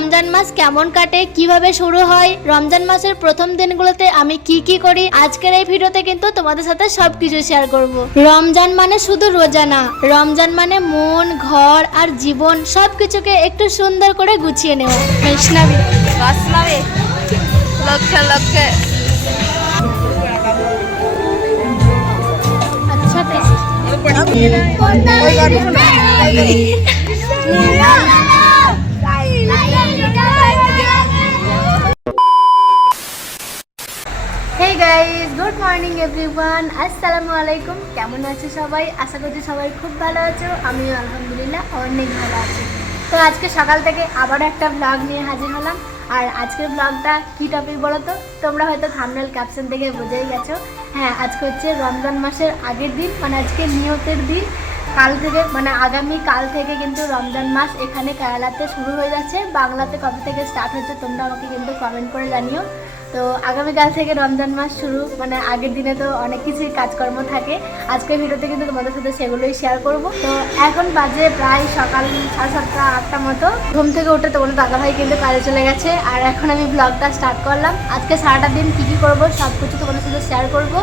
রমজান মাস কেমন কাটে কীভাবে শুরু হয় রমজান মাসের প্রথম দিনগুলোতে আমি কি কি করি আজকের এই ভিডিওতে কিন্তু তোমাদের সাথে সবকিছু শেয়ার করব। রমজান মানে শুধু রোজা না রমজান মানে মন ঘর আর জীবন সবকিছুকে একটু সুন্দর করে গুছিয়ে নেওয়া। বৈষ্ণবী বাসনাবে লক্ষ্যে লক্ষ্যে। আচ্ছা মর্নিং, এভরিওয়ান। আসসালামু আলাইকুম। কেমন আছে সবাই? আশা করছি সবাই খুব ভালো আছো। আমিও আলহামদুলিল্লাহ অনেক ভালো আছি। তো আজকে সকাল থেকে আবার একটা ব্লগ নিয়ে হাজির হলাম। আর আজকের ব্লগটা কী টপিক বলো তো তোমরা হয়তো থামনেল ক্যাপশন থেকে বুঝেই গেছো। হ্যাঁ আজকে হচ্ছে রমজান মাসের আগের দিন মানে আজকে নিয়তের দিন। কাল থেকে মানে আগামী কাল থেকে কিন্তু রমজান মাস এখানে কেরালাতে শুরু হয়ে যাচ্ছে। বাংলাতে কবে থেকে স্টার্ট হচ্ছে তোমরা আমাকে কিন্তু কমেন্ট করে জানিও। তো আগামীকাল থেকে রমজান মাস শুরু মানে আগের দিনে তো অনেক কিছুই কাজকর্ম থাকে। আজকের ভিডিওতে কিন্তু তোমাদের সাথে সেগুলোই শেয়ার করব। তো এখন বাজে প্রায় সকাল সাড়ে সাতটা, আটটা মতো। ঘুম থেকে উঠে তোমাদের দাদাভাই কিন্তু কাজে চলে গেছে। আর এখন আমি ব্লগটা স্টার্ট করলাম। আজকে সারাটা দিন কী কী করব সব কিছু তোমাদের সাথে শেয়ার করব।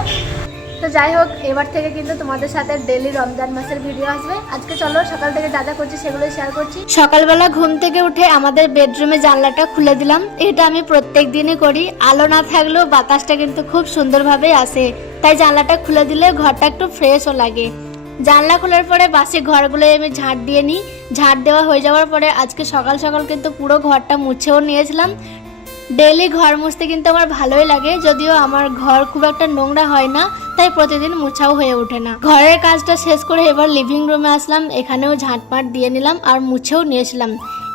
তো যাই হোক, এবার থেকে কিন্তু তোমাদের সাথে ডেলি রমজান মাসের ভিডিও আসবে। আজকে চলো, সকাল থেকে যা যা করছি সেগুলোই শেয়ার করছি। সকালবেলা ঘুম থেকে উঠে আমাদের বেডরুমে জানলাটা খুলে দিলাম। এটা আমি প্রত্যেক দিনই করি। আলো না থাকলেও বাতাসটা কিন্তু খুব সুন্দরভাবে আসে। তাই জানলাটা খুলে দিলে ঘরটা একটু ফ্রেশও লাগে। জানলা খোলার পরে বাসি ঘরগুলোয় আমি ঝাড় দিয়ে নিই। ঝাড় দেওয়া হয়ে যাওয়ার পরে আজকে সকাল সকাল কিন্তু পুরো ঘরটা মুছেও নিয়েছিলাম। ডেলি ঘর মুছতে কিন্তু আমার ভালোই লাগে, যদিও আমার ঘর খুব একটা নোংরা হয় না। তাই প্রতিদিন মুছাও হয়ে ওঠে না। ঘরের কাজটা শেষ করে এবার লিভিং রুমে আসলাম, এখানেও ঝাঁটপাট দিয়ে নিলাম আর মুছেও নিয়েছিলাম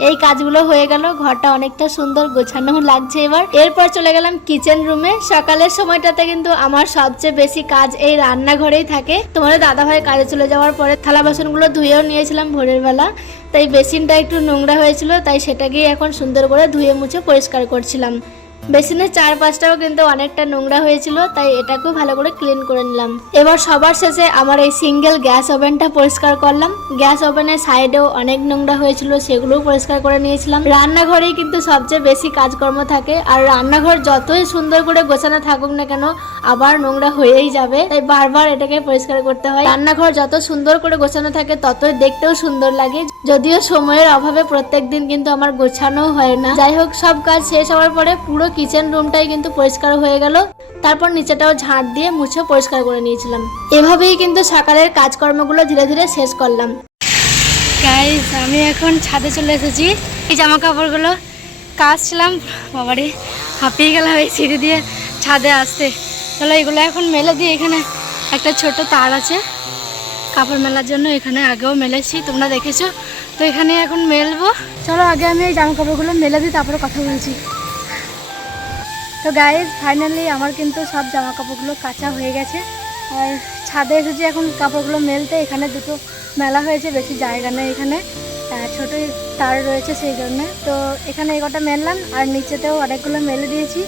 এই কাজগুলো হয়ে গেল, ঘরটা অনেকটা সুন্দর গোছানো লাগছে এবার। এরপর চলে গেলাম কিচেন রুমে সকালের সময়টাতে কিন্তু আমার সবচেয়ে বেশি কাজ এই রান্নাঘরেই থাকে। তোমাদের দাদাভাই কাজে চলে যাওয়ার পরে থালা বাসনগুলো ধুয়েও নিয়েছিলাম ভোরের বেলা। তাই বেসিনটা একটু নোংরা হয়েছিল, তাই সেটাকেই এখন সুন্দর করে ধুয়ে মুছে পরিষ্কার করছিলাম। বেসিনের চারপাশটাও কিন্তু অনেকটা নোংরা হয়েছিল, তাই এটাকেও ভালো করে ক্লিন করে নিলাম। এবার সবার শেষে আমার এই সিঙ্গেল গ্যাস ওভেনটা পরিষ্কার করলাম। গ্যাস ওভেনের সাইডেও অনেক নোংরা হয়েছিল, সেগুলোও পরিষ্কার করে নিয়েছিলাম। রান্নাঘরেই কিন্তু সবচেয়ে বেশি কাজকর্ম থাকে, আর রান্নাঘর যতই সুন্দর করে গোছানো থাকুক না কেন, আবার নোংরা হয়েই যাবে, তাই বারবার এটাকে পরিষ্কার করতে হয়। রান্নাঘর যত সুন্দর করে গোছানো থাকে, ততই দেখতেও সুন্দর লাগে। যদিও সময়ের অভাবে প্রত্যেক দিন কিন্তু আমার গোছানো হয় না। যাই হোক, সব কাজ শেষ হওয়ার পরে পুরো কিচেন রুমটাই কিন্তু পরিষ্কার হয়ে গেল। তারপর নিচেটাও ঝাঁট দিয়ে মুছে পরিষ্কার করে নিয়েছিলাম। এভাবেই কিন্তু সকালের কাজকর্মগুলো ধীরে ধীরে শেষ করলাম। গাইস আমি এখন ছাদে চলে এসেছি। এই জামা কাপড়গুলো কাচছিলাম, বাবারে, হাঁপিয়ে গেলাম এই সিঁড়ি দিয়ে ছাদে আসতে। চলো এগুলো এখন মেলে দিয়ে এখানে একটা ছোট তার আছে। কাপড় মেলার জন্য এখানে আগেও মেলেছি, তোমরা দেখেছ। তো এখানে এখন মেলবো। চলো আগে আমি এই জামা কাপড়গুলো মেলে দিই, তারপরে কথা বলছি। তো গাইজ ফাইনালি আমার কিন্তু সব জামা কাপড়গুলো কাঁচা হয়ে গেছে। আর ছাদে এসেছি এখন কাপড়গুলো মেলতে, এখানে দুটো মেলা হয়েছে, বেশি জায়গা নেই এখানে। ছোটোই তার রয়েছে সেই জন্যে। তো এখানে এই কটা মেললাম, আর নিচেতেও অনেকগুলো মেলে দিয়েছি।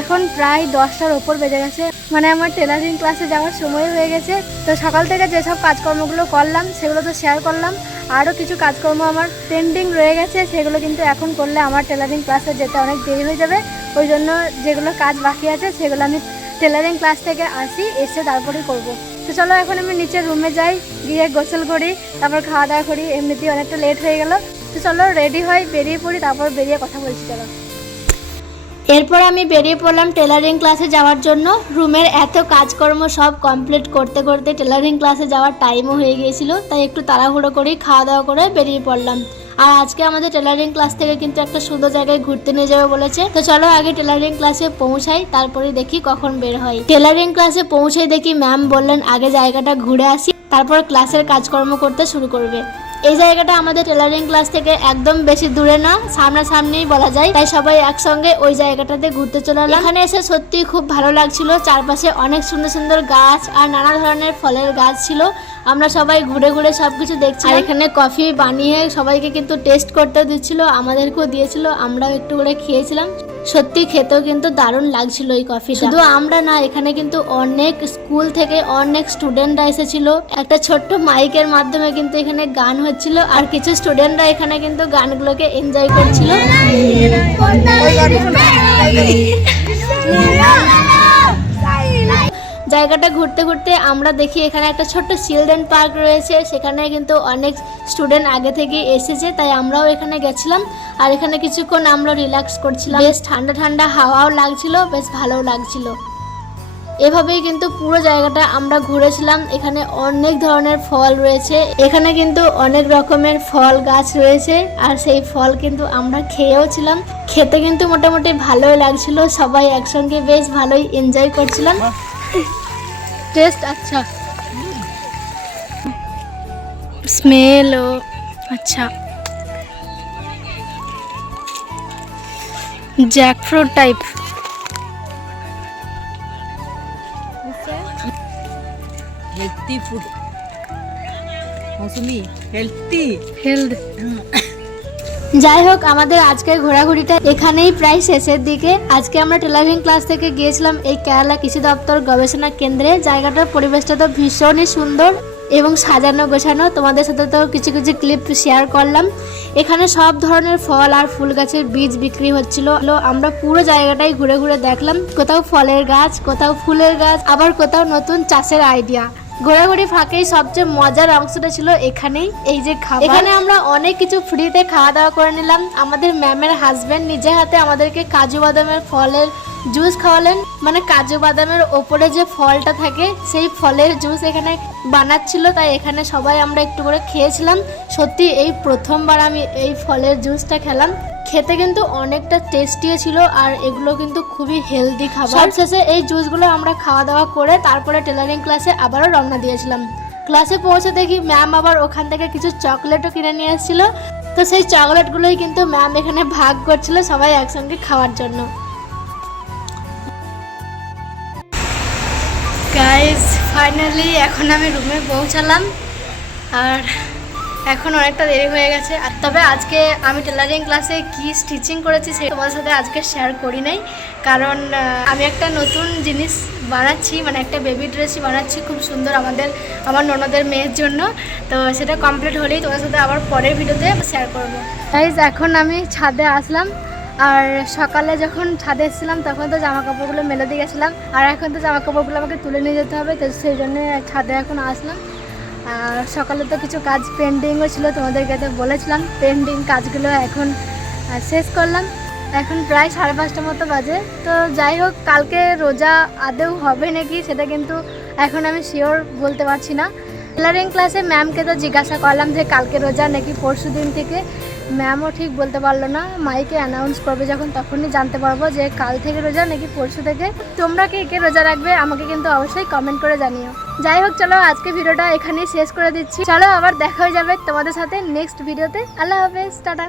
এখন প্রায় দশটার ওপর বেজে গেছে। মানে আমার টেলারিং ক্লাসে যাওয়ার সময় হয়ে গেছে। তো সকাল থেকে যেসব কাজকর্মগুলো করলাম, সেগুলো তো শেয়ার করলাম। আরও কিছু কাজকর্ম আমার পেন্ডিং রয়ে গেছে, সেগুলো কিন্তু এখন করলে আমার টেলারিং ক্লাসে যেতে অনেক দেরি হয়ে যাবে। ওই জন্য যেগুলো কাজ বাকি আছে, সেগুলো আমি টেলারিং ক্লাস থেকে আসি, এসে তারপরেই করব। তো চলো, এখন আমি নিচের রুমে যাই, গিয়ে গোসল করি, তারপর খাওয়া দাওয়া করি, এমনিতেই অনেকটা লেট হয়ে গেল। তো চলো রেডি হই বেরিয়ে পড়ি, তারপর বেরিয়ে কথা বলছি, চলো। এরপর আমি বেরিয়ে পড়লাম টেলারিং ক্লাসে যাওয়ার জন্য। রুমের এত কাজকর্ম সব কমপ্লিট করতে করতে টেলারিং ক্লাসে যাওয়ার টাইমও হয়ে গিয়েছিল, তাই একটু তাড়াহুড়ো করে খাওয়া দাওয়া করে বেরিয়ে পড়লাম। আর আজকে আমাদের টেলারিং ক্লাস থেকে কিন্তু একটা সুন্দর জায়গায় ঘুরতে নিয়ে যাবে বলেছে। তো চলো আগে টেলারিং ক্লাসে পৌঁছাই, তারপরে দেখি কখন বের হয়। টেলারিং ক্লাসে পৌঁছাই দেখি ম্যাম বললেন, আগে জায়গাটা ঘুরে আসি, তারপর ক্লাসের কাজকর্ম করতে শুরু করবে। এই জায়গাটা আমাদের টেলারিং ক্লাস থেকে একদম বেশি দূরে না, সামনাসামনিই বলা যায়। তাই সবাই একসঙ্গে ওই জায়গাটাতে ঘুরতে চলে এখানে এসে সত্যি খুব ভালো লাগছিল। চারপাশে অনেক সুন্দর সুন্দর গাছ আর নানা ধরনের ফলের গাছ ছিল। আমরা সবাই ঘুরে ঘুরে সব কিছু দেখছি আর এখানে কফি বানিয়ে সবাইকে কিন্তু টেস্ট করতে দিচ্ছিল আমাদেরকেও দিয়েছিল আমরাও একটু করে খেয়েছিলাম সত্যি খেতেও কিন্তু দারুণ লাগছিল এই কফি শুধু আমরা না এখানে কিন্তু অনেক স্কুল থেকে অনেক স্টুডেন্টরা এসেছিল একটা ছোট্ট মাইকের মাধ্যমে কিন্তু এখানে গান হচ্ছিল আর কিছু স্টুডেন্টরা এখানে কিন্তু গানগুলোকে এনজয় করছিল জায়গাটা ঘুরতে ঘুরতে আমরা দেখি এখানে একটা ছোট্ট চিলড্রেন পার্ক রয়েছে। সেখানে কিন্তু অনেক স্টুডেন্ট আগে থেকে এসেছে, তাই আমরাও এখানে গেছিলাম। আর এখানে কিছুক্ষণ আমরা রিল্যাক্স করছিলাম। বেশ ঠান্ডা ঠান্ডা হাওয়াও লাগছিল, বেশ ভালোও লাগছিল। এভাবেই কিন্তু পুরো জায়গাটা আমরা ঘুরেছিলাম। এখানে অনেক ধরনের ফল রয়েছে। এখানে কিন্তু অনেক রকমের ফল গাছ রয়েছে। আর সেই ফল কিন্তু আমরা খেয়েও ছিলাম। খেতে কিন্তু মোটামুটি ভালোই লাগছিল। সবাই একসঙ্গে বেশ ভালোই এনজয় করছিলাম। टेस्ट अच्छा। स्मेल अच्छा। Jackfruit type. हेल्थी फ़ूड मौसमी हेल्थी। हेल्थ যাই হোক, আমাদের আজকের ঘোরাঘুরিটা এখানেই প্রায় শেষের দিকে। আজকে আমরা টেলারিং ক্লাস থেকে গিয়েছিলাম এই কেরালা কৃষি দপ্তর গবেষণা কেন্দ্রে। জায়গাটার পরিবেশটা তো ভীষণই সুন্দর এবং সাজানো গোছানো। তোমাদের সাথে তো কিছু কিছু ক্লিপ শেয়ার করলাম। এখানে সব ধরনের ফল আর ফুল গাছের বীজ বিক্রি হচ্ছিল। আমরা পুরো জায়গাটাই ঘুরে ঘুরে দেখলাম। কোথাও ফলের গাছ, কোথাও ফুলের গাছ, আবার কোথাও নতুন চাষের আইডিয়া ঘোরাঘুরি ফাঁকেই সবচেয়ে মজার অংশটা ছিল এখানেই, এই যে খাবার। এখানে আমরা অনেক কিছু ফ্রিতে খাওয়া দাওয়া করে নিলাম। আমাদের ম্যামের হাজব্যান্ড নিজে হাতে আমাদেরকে কাজু বাদামের ফলের জুস খাওয়ালেন। মানে কাজু বাদামের ওপরে যে ফলটা থাকে, সেই ফলের জুস এখানে বানাচ্ছিল। তাই এখানে সবাই আমরা একটু করে খেয়েছিলাম। সত্যি এই প্রথমবার আমি এই ফলের জুসটা খেলাম। খেতে কিন্তু অনেকটা টেস্টিও ছিল আর এগুলো কিন্তু খুবই হেলদি খাবার। শেষে এই জুসগুলো আমরা খাওয়া দাওয়া করে তারপরে টেলারিং ক্লাসে আবারও রওনা দিয়েছিলাম। ক্লাসে পৌঁছে দেখি ম্যাম আবার ওখান থেকে কিছু চকলেটও কিনে নিয়ে এসেছিল। তো সেই চকলেটগুলোই কিন্তু ম্যাম এখানে ভাগ করছিল সবাই একসঙ্গে খাওয়ার জন্য। ফাইনালি এখন আমি রুমে পৌঁছালাম। আর এখন অনেকটা দেরি হয়ে গেছে। আর তবে আজকে আমি টেলারিং ক্লাসে কি স্টিচিং করেছি সে তোমার সাথে আজকে শেয়ার করি নাই। কারণ আমি একটা নতুন জিনিস বানাচ্ছি মানে একটা বেবি ড্রেসই বানাচ্ছি খুব সুন্দর আমাদের, আমার ননদের মেয়ের জন্য। তো সেটা কমপ্লিট হলেই তোমার সাথে আবার পরের ভিডিওতে শেয়ার করব। গাইজ এখন আমি ছাদে আসলাম। আর সকালে যখন ছাদে এসেছিলাম, তখন তো জামা কাপড়গুলো মেলে দিয়ে গেছিলাম। আর এখন তো জামা কাপড়গুলো আমাকে তুলে নিয়ে যেতে হবে, তো সেই জন্য ছাদে এখন আসলাম। আর সকালে তো কিছু কাজ পেন্ডিংও ছিল, তোমাদেরকে তো বলেছিলাম। পেন্ডিং কাজগুলো এখন শেষ করলাম। এখন প্রায় সাড়ে পাঁচটা মতো বাজে। তো যাই হোক, কালকে রোজা আদেও হবে নাকি, সেটা কিন্তু এখন আমি শিওর বলতে পারছি না। টেলারিং ক্লাসে ম্যামকে তো জিজ্ঞাসা করলাম যে কালকে রোজা নাকি পরশু দিন থেকে। ম্যামও ঠিক বলতে পারল না। মাইকে অ্যানাউন্স করবে যখন, তখনই জানতে পারব যে কাল থেকে রোজা নাকি পরশু থেকে। তোমরা কে কে রোজা রাখবে আমাকে কিন্তু অবশ্যই কমেন্ট করে জানিও। যাই হোক, চলো আজকে ভিডিওটা এখানেই শেষ করে দিচ্ছি। চলো আবার দেখা হয়ে যাবে তোমাদের সাথে নেক্সট ভিডিওতে আল্লাহ হাফেজ, টাটা।